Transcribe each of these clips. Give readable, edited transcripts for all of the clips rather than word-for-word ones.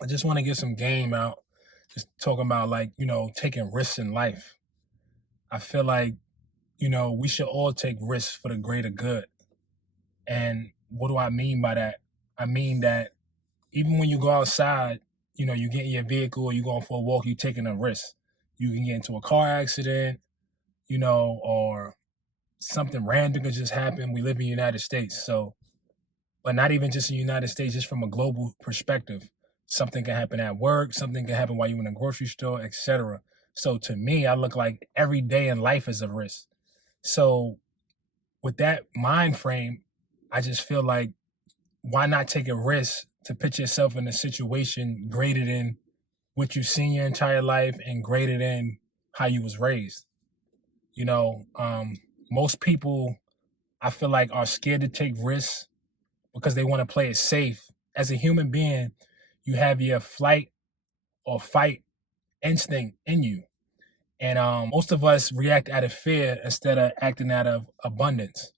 I just want to get some game out, just talking about like, taking risks in life. I feel like, we should all take risks for the greater good. And what do I mean by that? I mean that even when you go outside, you get in your vehicle or you're going for a walk, you're taking a risk. You can get into a car accident, or something random could just happen. We live in the United States. So, but not even just in the United States, just from a global perspective. Something can happen at work, something can happen while you're in a grocery store, etc. So to me, I look like every day in life is a risk. So with that mind frame, I just feel like why not take a risk to put yourself in a situation greater than what you've seen your entire life and greater than how you was raised. You know, um, Most people I feel like are scared to take risks because they want to play it safe. As a human being, you have your flight or fight instinct in you. And most of us react out of fear instead of acting out of abundance.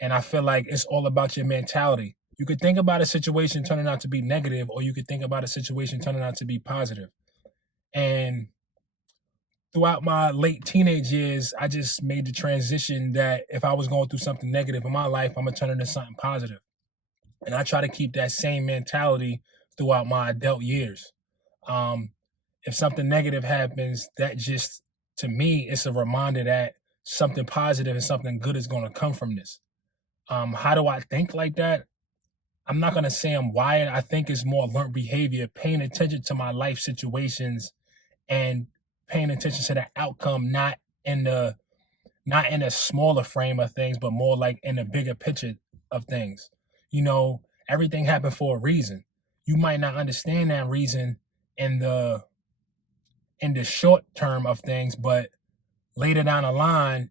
And I feel like it's all about your mentality. You could think about a situation turning out to be negative, or you could think about a situation turning out to be positive. And throughout my late teenage years, I just made the transition that if I was going through something negative in my life, I'm gonna turn it into something positive. And I try to keep that same mentality throughout my adult years. Um, if something negative happens, that just to me, it's a reminder that something positive and something good is going to come from this. How do I think like that? I'm not going to say I'm wired. I think it's more learned behavior, paying attention to my life situations and paying attention to the outcome, in the not in a smaller frame of things, but more like in the bigger picture of things. You know, everything happened for a reason. You might not understand that reason in the short term of things, but later down the line,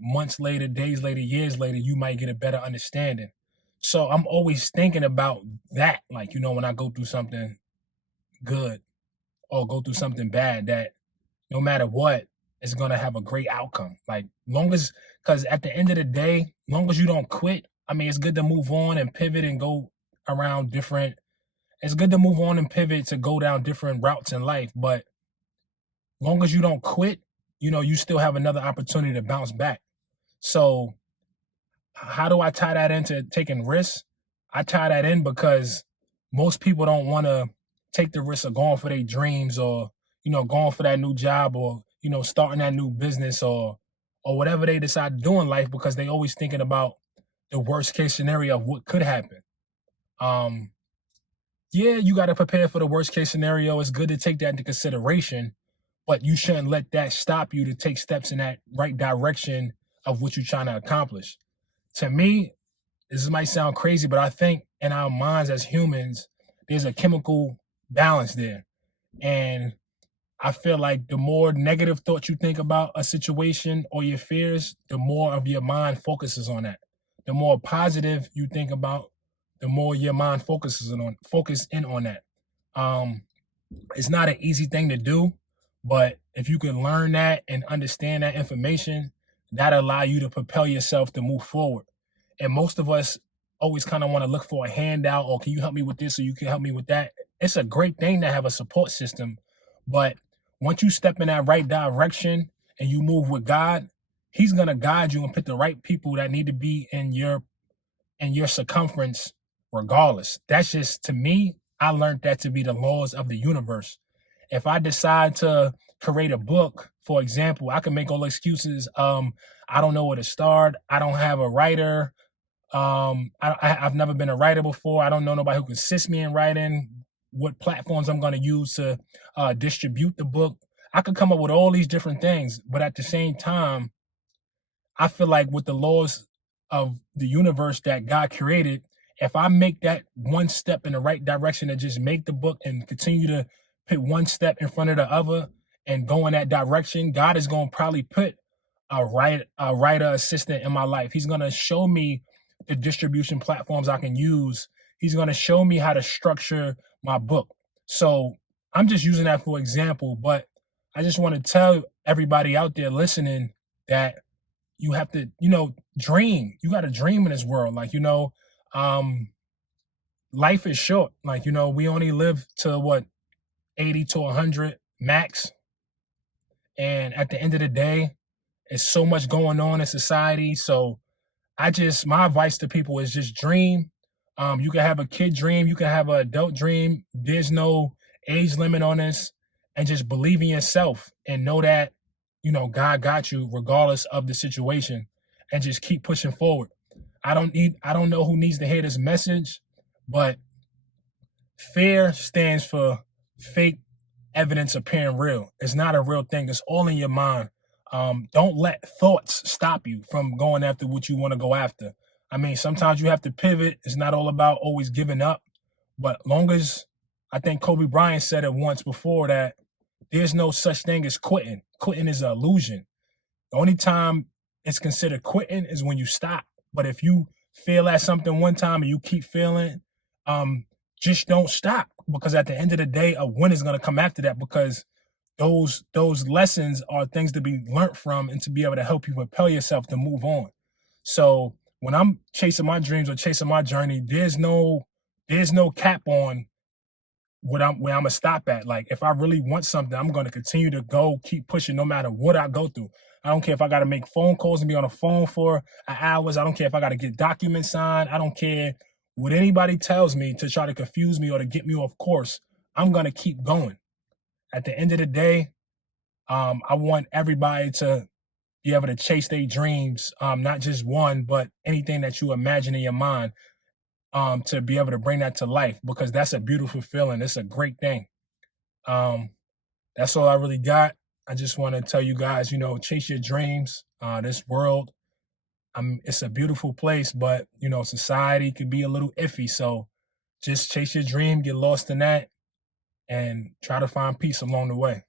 months later, days later, years later, you might get a better understanding. So I'm always thinking about that, like, when I go through something good or go through something bad, that no matter what, it's gonna have a great outcome. Like long as because at the end of the day, long as you don't quit, I mean it's good to move on and pivot and go around different it's good to move on and pivot to go down different routes in life, but long as you don't quit, you still have another opportunity to bounce back. So how do I tie that into taking risks? I tie that in because most people don't want to take the risk of going for their dreams, or going for that new job, or starting that new business, or whatever they decide to do in life, because they always thinking about the worst case scenario of what could happen. Um, yeah, you got to prepare for the worst case scenario. It's good to take that into consideration, but you shouldn't let that stop you to take steps in that right direction of what you're trying to accomplish. To me, this might sound crazy, but I think in our minds as humans, there's a chemical balance there. And I feel like the more negative thoughts you think about a situation or your fears, the more of your mind focuses on that. The more positive you think about, the more your mind focus in on that. Um, it's not an easy thing to do, but if you can learn that and understand that information, that allow you to propel yourself to move forward. And most of us always kind of want to look for a handout, or can you help me with this or you can help me with that. It's a great thing to have a support system, but once you step in that right direction and you move with God, he's going to guide you and put the right people that need to be in your circumference regardless. That's just, to me, I learned that to be the laws of the universe. If I decide to create a book, for example, I can make all excuses. I don't know where to start. I don't have a writer. I've never been a writer before. I don't know nobody who can assist me in writing. What platforms I'm going to use to distribute the book. I could come up with all these different things, but at the same time, I feel like with the laws of the universe that God created, if I make that one step in the right direction and just make the book and continue to put one step in front of the other and go in that direction, God is going to probably put a writer assistant in my life. He's going to show me the distribution platforms I can use. He's going to show me how to structure my book. So I'm just using that for example, but I just want to tell everybody out there listening that you have to, dream. You got to dream in this world. Like, um, life is short. Like, you know, we only live to what, 80 to 100 max. And at the end of the day, it's so much going on in society. So my advice to people is just dream. You can have a kid dream, you can have an adult dream. There's no age limit on this. And just believe in yourself and know that, you know, God got you regardless of the situation, and just keep pushing forward. I don't know who needs to hear this message, but fear stands for fake evidence appearing real. It's not a real thing. It's all in your mind. Don't let thoughts stop you from going after what you want to go after. I mean, sometimes you have to pivot. It's not all about always giving up. But long as, I think Kobe Bryant said it once before, that there's no such thing as quitting. Quitting is an illusion. The only time it's considered quitting is when you stop. But if you fail at something one time and you keep failing, um, just don't stop, because at the end of the day, a win is going to come after that, because those lessons are things to be learned from and to be able to help you propel yourself to move on. So when I'm chasing my dreams or chasing my journey, there's no cap on where I'm gonna stop at. Like, if I really want something, I'm gonna continue to go, keep pushing no matter what I go through. I don't care if I gotta make phone calls and be on the phone for hours. I don't care if I gotta get documents signed. I don't care what anybody tells me to try to confuse me or to get me off course. I'm gonna keep going. At the end of the day, I want everybody to be able to chase their dreams, not just one, but anything that you imagine in your mind, to be able to bring that to life, because that's a beautiful feeling. It's a great thing. Um, that's all I really got. I just want to tell you guys, you know, chase your dreams. This world, it's a beautiful place, but you know, society could be a little iffy. So just chase your dream, get lost in that, and try to find peace along the way.